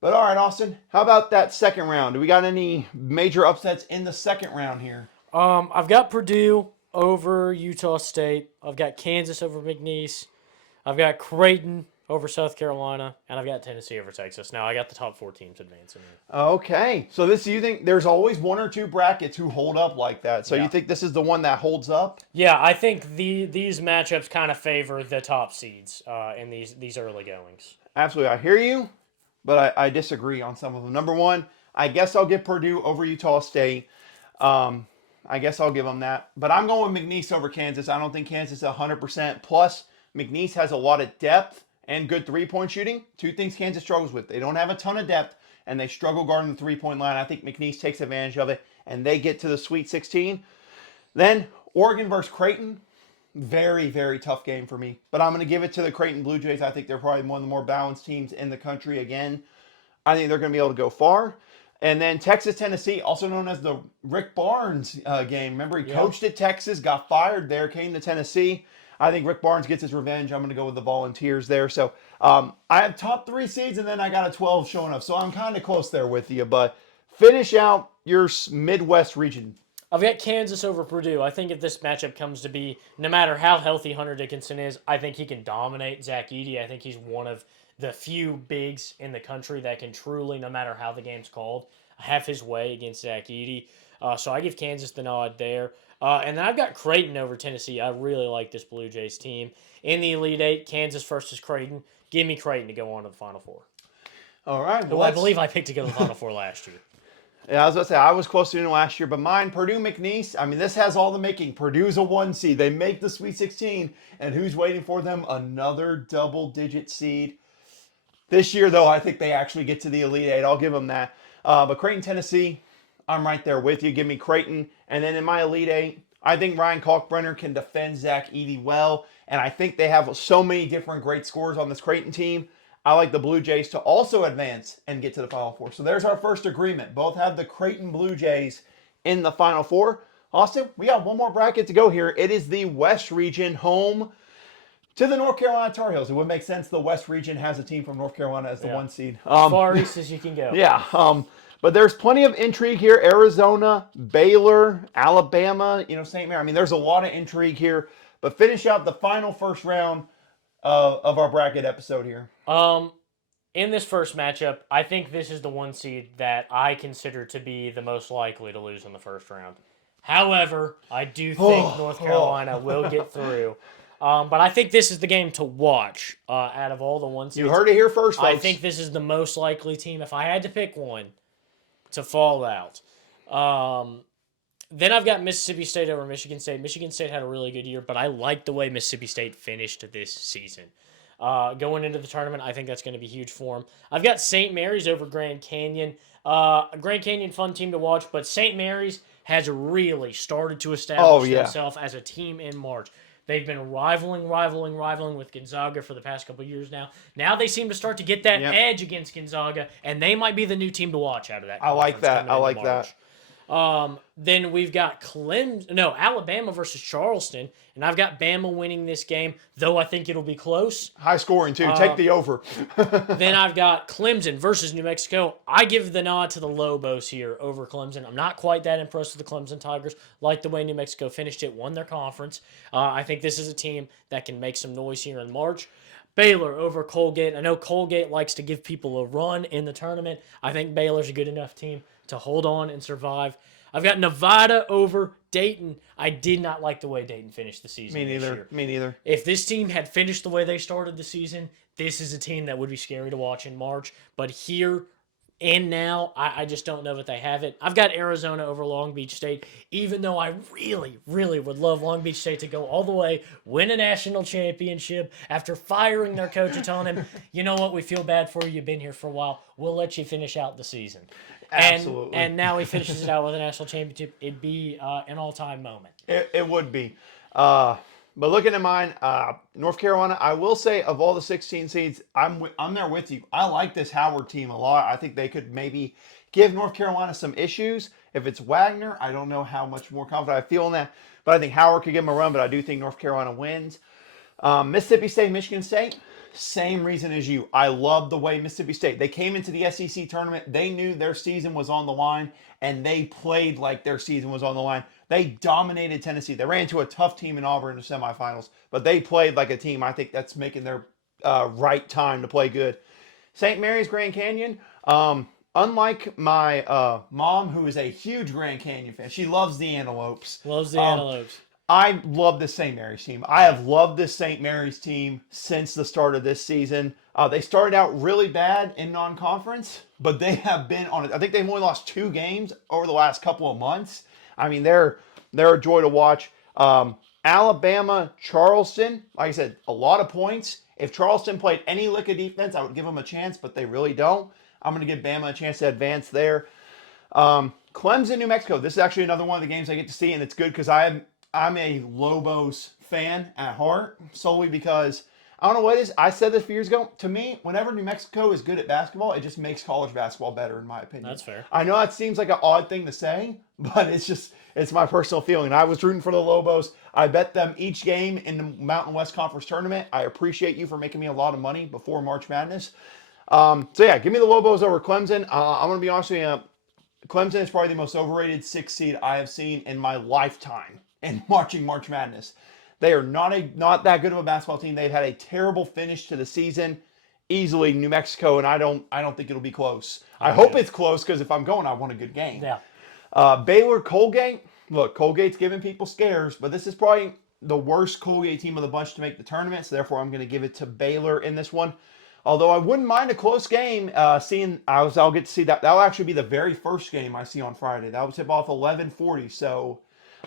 But all right, Austin, how about that second round? Do we got any major upsets in the second round here? I've got Purdue over Utah State. I've got Kansas over McNeese. I've got Creighton over South Carolina, and I've got Tennessee over Texas. Now I got the top 4 teams advancing. Okay, so you think there's always one or two brackets who hold up like that? So you think this is the one that holds up? Yeah, I think these matchups kind of favor the top seeds in these early goings. Absolutely, I hear you, but I disagree on some of them. Number one, I guess I'll give Purdue over Utah State. I guess I'll give them that. But I'm going with McNeese over Kansas. I don't think Kansas is 100%. Plus, McNeese has a lot of depth and good three-point shooting. Two things Kansas struggles with. They don't have a ton of depth, and they struggle guarding the three-point line. I think McNeese takes advantage of it, and they get to the Sweet 16. Then, Oregon versus Creighton. Very, very tough game for me. But I'm going to give it to the Creighton Blue Jays. I think they're probably one of the more balanced teams in the country again. I think they're going to be able to go far. And then Texas, Tennessee, also known as the Rick Barnes game. Remember, he coached at Texas, got fired there, came to Tennessee. I think Rick Barnes gets his revenge. I'm going to go with the Volunteers there. So I have top 3 seeds, and then I got a 12 showing up. So I'm kind of close there with you. But finish out your Midwest region. I've got Kansas over Purdue. I think if this matchup comes to be, no matter how healthy Hunter Dickinson is, I think he can dominate Zach Edey. I think he's one of the few bigs in the country that can truly, no matter how the game's called, have his way against Zach Edey. So I give Kansas the nod there. And then I've got Creighton over Tennessee. I really like this Blue Jays team. In the Elite Eight, Kansas versus Creighton. Give me Creighton to go on to the Final Four. All right. Well, I believe I picked to go to the Final Four last year. Yeah, I was going to say, I was close to it last year, but mine, Purdue McNeese, I mean, this has all the making. Purdue's a 1 seed. They make the Sweet 16, and who's waiting for them? Another double-digit seed. This year, though, I think they actually get to the Elite Eight. I'll give them that. But Creighton, Tennessee, I'm right there with you. Give me Creighton. And then in my Elite Eight, I think Ryan Kalkbrenner can defend Zach Edey well, and I think they have so many different great scores on this Creighton team. I like the Blue Jays to also advance and get to the Final Four. So there's our first agreement. Both have the Creighton Blue Jays in the Final Four. Austin, we got one more bracket to go here. It is the West Region, home to the North Carolina Tar Heels. It would make sense the West Region has a team from North Carolina as the 1 seed. Far east as you can go. Yeah. But there's plenty of intrigue here. Arizona, Baylor, Alabama, St. Mary. I mean, there's a lot of intrigue here. But finish out the final first round of our bracket episode here. In this first matchup, I think this is the 1 seed that I consider to be the most likely to lose in the first round. However, I do think North Carolina will get through. But I think this is the game to watch out of all the 1 seeds. You heard it here first, folks. I think this is the most likely team, if I had to pick one, to fall out. Then I've got Mississippi State over Michigan State. Michigan State had a really good year, but I like the way Mississippi State finished this season. Going into the tournament, I think that's going to be huge for them. I've got St. Mary's over Grand Canyon. Grand Canyon, fun team to watch, but St. Mary's has really started to establish themselves as a team in March. They've been rivaling with Gonzaga for the past couple of years now. Now they seem to start to get that edge against Gonzaga, and they might be the new team to watch out of that. I like that. Then we've got Alabama versus Charleston, and I've got Bama winning this game, though I think it'll be close. High scoring, too. Take the over. Then I've got Clemson versus New Mexico. I give the nod to the Lobos here over Clemson. I'm not quite that impressed with the Clemson Tigers. Like the way New Mexico finished it, won their conference. I think this is a team that can make some noise here in March. Baylor over Colgate. I know Colgate likes to give people a run in the tournament. I think Baylor's a good enough team to hold on and survive. I've got Nevada over Dayton. I did not like the way Dayton finished the season. Me neither. If this team had finished the way they started the season, this is a team that would be scary to watch in March. But here and now, I just don't know that they have it. I've got Arizona over Long Beach State, even though I really, really would love Long Beach State to go all the way, win a national championship after firing their coach and telling him, you know what, we feel bad for you. You've been here for a while. We'll let you finish out the season. Absolutely. And now he finishes it out with a national championship. It'd be an all-time moment. It would be. But looking at mine, North Carolina, I will say of all the 16 seeds, I'm there with you. I like this Howard team a lot. I think they could maybe give North Carolina some issues. If it's Wagner, I don't know how much more confident I feel in that. But I think Howard could give them a run, but I do think North Carolina wins. Mississippi State, Michigan State, same reason as you. I love the way Mississippi State, they came into the SEC tournament. They knew their season was on the line, and they played like their season was on the line. They dominated Tennessee. They ran into a tough team in Auburn in the semifinals, but they played like a team. I think that's making their right time to play good. St. Mary's, Grand Canyon. Unlike my mom, who is a huge Grand Canyon fan, she loves the Antelopes. I love this St. Mary's team. I have loved this St. Mary's team since the start of this season. They started out really bad in non-conference, but they have been on it. I think they've only lost 2 games over the last couple of months. I mean, they're a joy to watch. Alabama, Charleston, like I said, a lot of points. If Charleston played any lick of defense, I would give them a chance, but they really don't. I'm going to give Bama a chance to advance there. Clemson, New Mexico. This is actually another one of the games I get to see, and it's good because I'm a Lobos fan at heart, solely because I don't know what it is. I said this a few years ago. To me, whenever New Mexico is good at basketball, it just makes college basketball better, in my opinion. That's fair. I know that seems like an odd thing to say, but it's my personal feeling. I was rooting for the Lobos. I bet them each game in the Mountain West Conference tournament. I appreciate you for making me a lot of money before March Madness. Give me the Lobos over Clemson. I'm going to be honest with you. Clemson is probably the most overrated 6 seed I have seen in my lifetime in watching March Madness. They are not that good of a basketball team. They've had a terrible finish to the season. Easily New Mexico, and I don't think it'll be close. I hope it's close because if I'm going, I want a good game. Yeah. Baylor, Colgate. Look, Colgate's giving people scares, but this is probably the worst Colgate team of the bunch to make the tournament, so therefore I'm going to give it to Baylor in this one. Although I wouldn't mind a close game, I'll get to see that. That'll actually be the very first game I see on Friday. That will tip off 11:40, so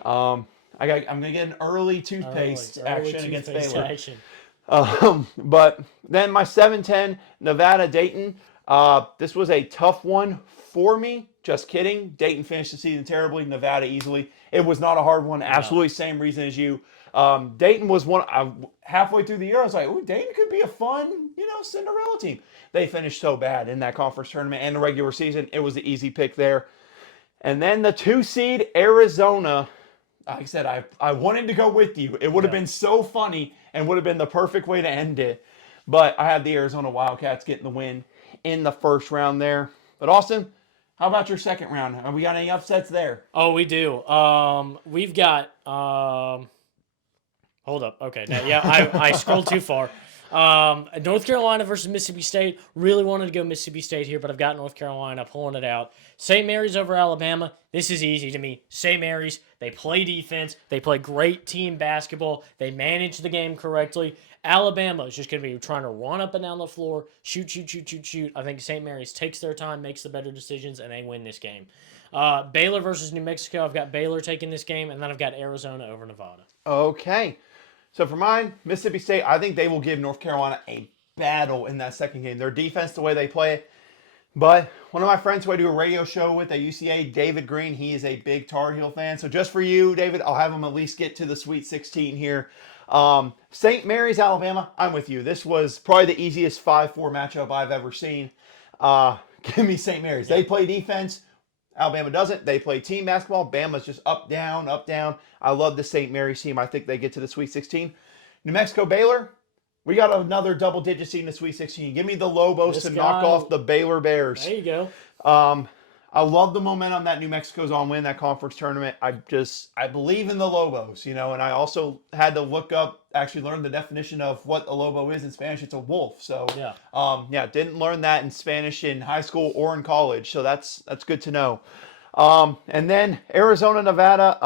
I'm going to get an early toothpaste action against Baylor. But then my 7-10, Nevada, Dayton. This was a tough one for me. Just kidding. Dayton finished the season terribly. Nevada easily. It was not a hard one. Absolutely same reason as you. Dayton was one. Halfway through the year, I was like, "Ooh, Dayton could be a fun, Cinderella team." They finished so bad in that conference tournament and the regular season. It was the easy pick there. And then the 2 seed Arizona. Like I said, I wanted to go with you. It would have been so funny and would have been the perfect way to end it. But I had the Arizona Wildcats getting the win in the first round there. But Austin, how about your second round? Have we got any upsets there? Oh, we do. We've got. Hold up. Okay. Now, yeah, I scrolled too far. North Carolina versus Mississippi State. Really wanted to go Mississippi State here, but I've got North Carolina pulling it out. St. Mary's over Alabama. This is easy to me. St. Mary's, they play defense. They play great team basketball. They manage the game correctly. Alabama is just going to be trying to run up and down the floor, shoot. I think St. Mary's takes their time, makes the better decisions, and they win this game. Baylor versus New Mexico. I've got Baylor taking this game, and then I've got Arizona over Nevada. Okay. So for mine, Mississippi State, I think they will give North Carolina a battle in that second game. Their defense, the way they play it. But one of my friends who I do a radio show with at UCA, David Green, he is a big Tar Heel fan. So just for you, David, I'll have him at least get to the Sweet 16 here. St. Mary's, Alabama, I'm with you. This was probably the easiest 5-4 matchup I've ever seen. Give me St. Mary's. They play defense. Alabama doesn't. They play team basketball. Bama's just up, down, up, down. I love the St. Mary's team. I think they get to the Sweet 16. New Mexico, Baylor. We got another double-digit seed in the Sweet 16. Give me the Lobos to knock off the Baylor Bears. There you go. I love the momentum that New Mexico's on win that conference tournament. I believe in the Lobos, and I also had to look up, actually learn the definition of what a Lobo is in Spanish. It's a wolf. So, didn't learn that in Spanish in high school or in college. So that's good to know. And then Arizona, Nevada,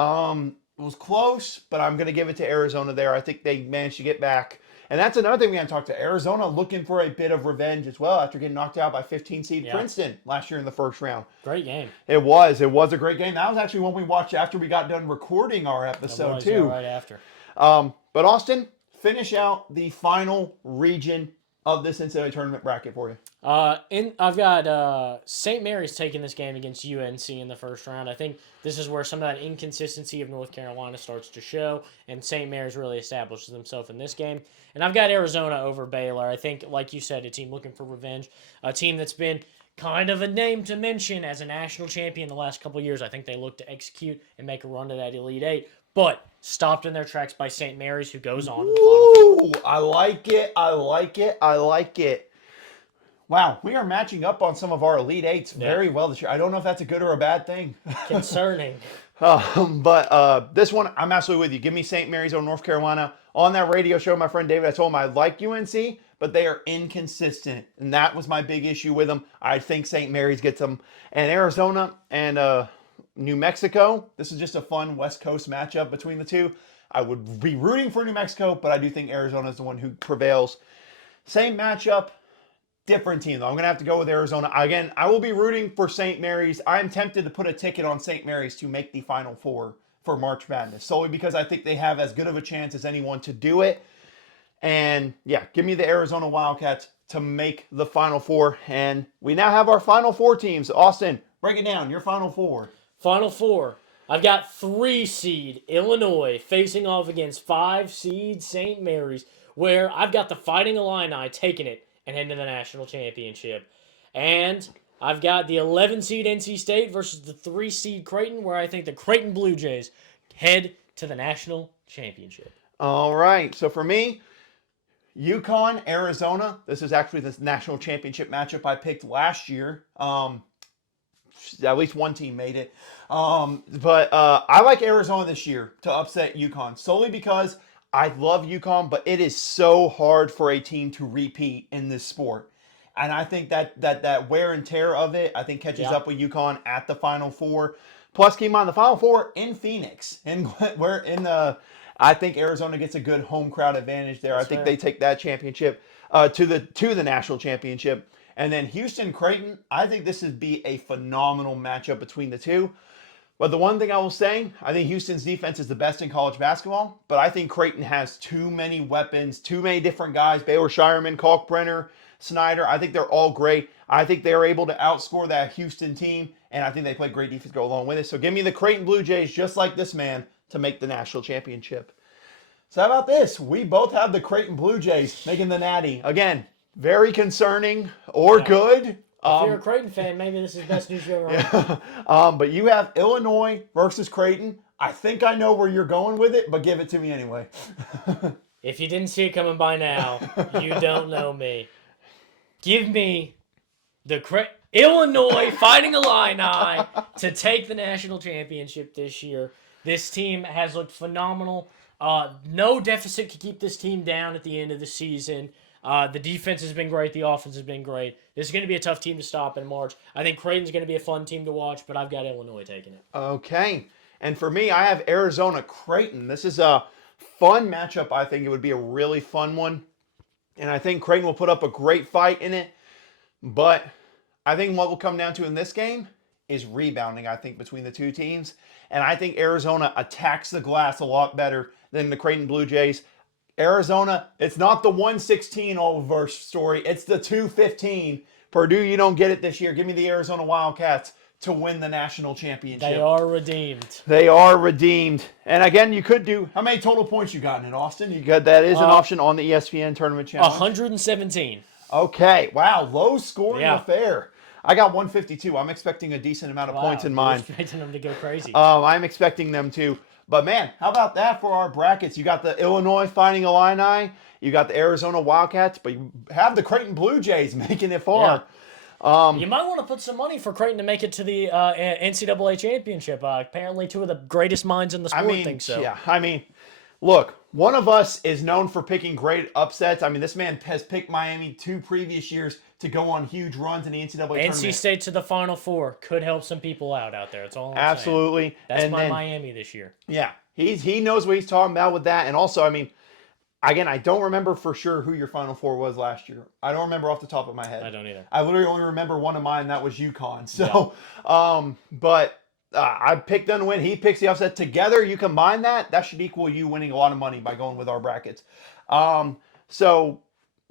it was close, but I'm going to give it to Arizona there. I think they managed to get back. And that's another thing we got to talk to. Arizona looking for a bit of revenge as well after getting knocked out by 15 seed Princeton last year in the first round. Great game. It was a great game. That was actually one we watched after we got done recording our episode too. Right after. But Austin, finish out the final region of this NCAA tournament bracket for you. I've got St. Mary's taking this game against UNC in the first round. I think this is where some of that inconsistency of North Carolina starts to show, and St. Mary's really establishes themselves in this game. And I've got Arizona over Baylor. I think, like you said, a team looking for revenge, a team that's been kind of a name to mention as a national champion the last couple of years. I think they look to execute and make a run to that Elite Eight, but stopped in their tracks by St. Mary's, who goes on to the Final Four. I like it. Wow, we are matching up on some of our Elite Eights very well this year. I don't know if that's a good or a bad thing. Concerning. But this one, I'm absolutely with you. Give me St. Mary's over North Carolina. On that radio show, my friend David, I told him I like UNC, but they are inconsistent. And that was my big issue with them. I think St. Mary's gets them. And Arizona and New Mexico, this is just a fun West Coast matchup between the two. I would be rooting for New Mexico, but I do think Arizona is the one who prevails. Same matchup. Different team, though. I'm going to have to go with Arizona. Again, I will be rooting for St. Mary's. I'm tempted to put a ticket on St. Mary's to make the Final Four for March Madness, solely because I think they have as good of a chance as anyone to do it. And, give me the Arizona Wildcats to make the Final Four. And we now have our Final Four teams. Austin, break it down. Your Final Four. Final Four. I've got 3 seed Illinois facing off against 5 seed St. Mary's, where I've got the Fighting Illini taking it and heading to the national championship. And I've got the 11 seed NC State versus the 3 seed Creighton, where I think the Creighton Blue Jays head to the national championship. All right. So for me, UConn, Arizona. This is actually the national championship matchup I picked last year. At least one team made it. But I like Arizona this year to upset UConn, solely because I love UConn, but it is so hard for a team to repeat in this sport. And I think that wear and tear of it, I think catches up with UConn at the Final Four. Plus, keep in mind, the Final Four in Phoenix. I think Arizona gets a good home crowd advantage there. I think they take that championship to the national championship. And then Houston, Creighton, I think this would be a phenomenal matchup between the two. But the one thing I will say, I think Houston's defense is the best in college basketball, but I think Creighton has too many weapons, too many different guys. Baylor Shireman, Kalkbrenner, Snyder. I think they're all great. I think they are able to outscore that Houston team, and I think they play great defense to go along with it. So give me the Creighton Blue Jays, just like this man, to make the national championship. So how about this? We both have the Creighton Blue Jays making the Natty. Again, very concerning or good. If you're a Creighton fan, maybe this is the best news you ever heard. But you have Illinois versus Creighton. I think I know where you're going with it, but give it to me anyway. If you didn't see it coming by now, you don't know me. Give me the Illinois Fighting Illini to take the national championship this year. This team has looked phenomenal. No deficit could keep this team down at the end of the season. The defense has been great. The offense has been great. This is going to be a tough team to stop in March. I think Creighton's going to be a fun team to watch, but I've got Illinois taking it. Okay. And for me, I have Arizona Creighton. This is a fun matchup. I think it would be a really fun one. And I think Creighton will put up a great fight in it. But I think what will come down to in this game is rebounding, I think, between the two teams. And I think Arizona attacks the glass a lot better than the Creighton Blue Jays. Arizona, it's not the 116 over story. It's the 215. Purdue, you don't get it this year. Give me the Arizona Wildcats to win the national championship. They are redeemed. They are redeemed. And again, you could do, how many total points you got in it, Austin? You got, that is an option on the ESPN Tournament Challenge. 117. Okay. Wow. Low scoring affair. I got 152. I'm expecting a decent amount of points in mine. You're expecting them to go crazy. I'm expecting them to. But man, how about that for our brackets? You got the Illinois Fighting Illini, you got the Arizona Wildcats, but you have the Creighton Blue Jays making it far. Yeah. You might want to put some money for Creighton to make it to the NCAA championship. Apparently, two of the greatest minds in the sport think so. Yeah, I mean, look, one of us is known for picking great upsets. I mean, this man has picked Miami 2 previous years to go on huge runs in the NCAA tournament. NC State to the Final Four could help some people out there. That's all I'm saying. Absolutely. That's my Miami this year. Yeah, he knows what he's talking about with that. And also, I mean, again, I don't remember for sure who your Final Four was last year. I don't remember off the top of my head. I don't either. I literally only remember one of mine, and that was UConn. So, I picked them to win. He picks the upset. Together, you combine that, that should equal you winning a lot of money by going with our brackets. So,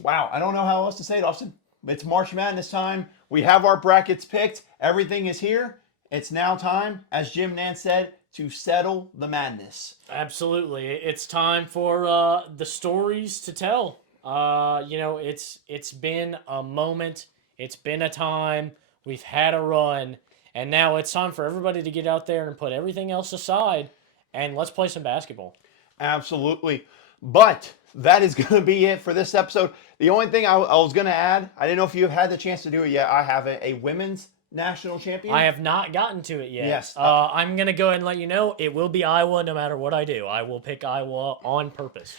wow, I don't know how else to say it, Austin. It's March Madness time. We have our brackets picked. Everything is here. It's now time, as Jim Nance said, to settle the madness. Absolutely. It's time for the stories to tell. It's been a moment. It's been a time. We've had a run. And now it's time for everybody to get out there and put everything else aside and let's play some basketball. Absolutely. But that is going to be it for this episode. The only thing I was going to add, I didn't know if you have had the chance to do it yet. I have a women's national champion. I have not gotten to it yet. Yes. I'm going to go ahead and let you know it will be Iowa no matter what I do. I will pick Iowa on purpose.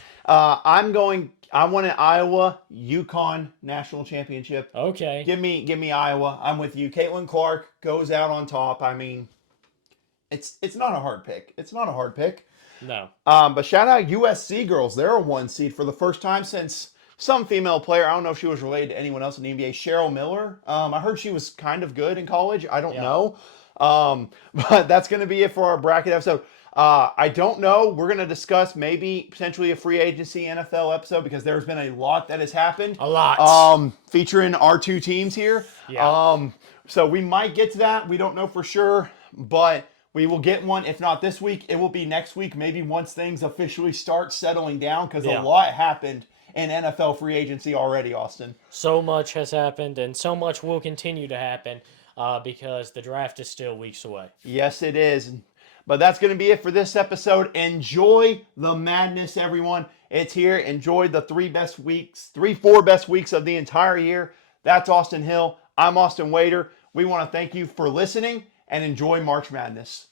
I want an Iowa UConn national championship. Okay. Give me Iowa. I'm with you. Caitlin Clark goes out on top. I mean, it's not a hard pick. It's not a hard pick. No. But shout out USC girls. They're a 1 seed for the first time since some female player. I don't know if she was related to anyone else in the NBA. Cheryl Miller. I heard she was kind of good in college. I don't know. But that's going to be it for our bracket episode. I don't know. We're going to discuss maybe potentially a free agency NFL episode because there's been a lot that has happened. A lot. Featuring our 2 teams here. Yeah. So we might get to that. We don't know for sure, but we will get one. If not this week, it will be next week. Maybe once things officially start settling down because a lot happened in NFL free agency already, Austin. So much has happened and so much will continue to happen because the draft is still weeks away. Yes, it is. But that's going to be it for this episode. Enjoy the madness, everyone. It's here. Enjoy the 4 best weeks of the entire year. That's Austin Hill. I'm Austin Wader. We want to thank you for listening and enjoy March Madness.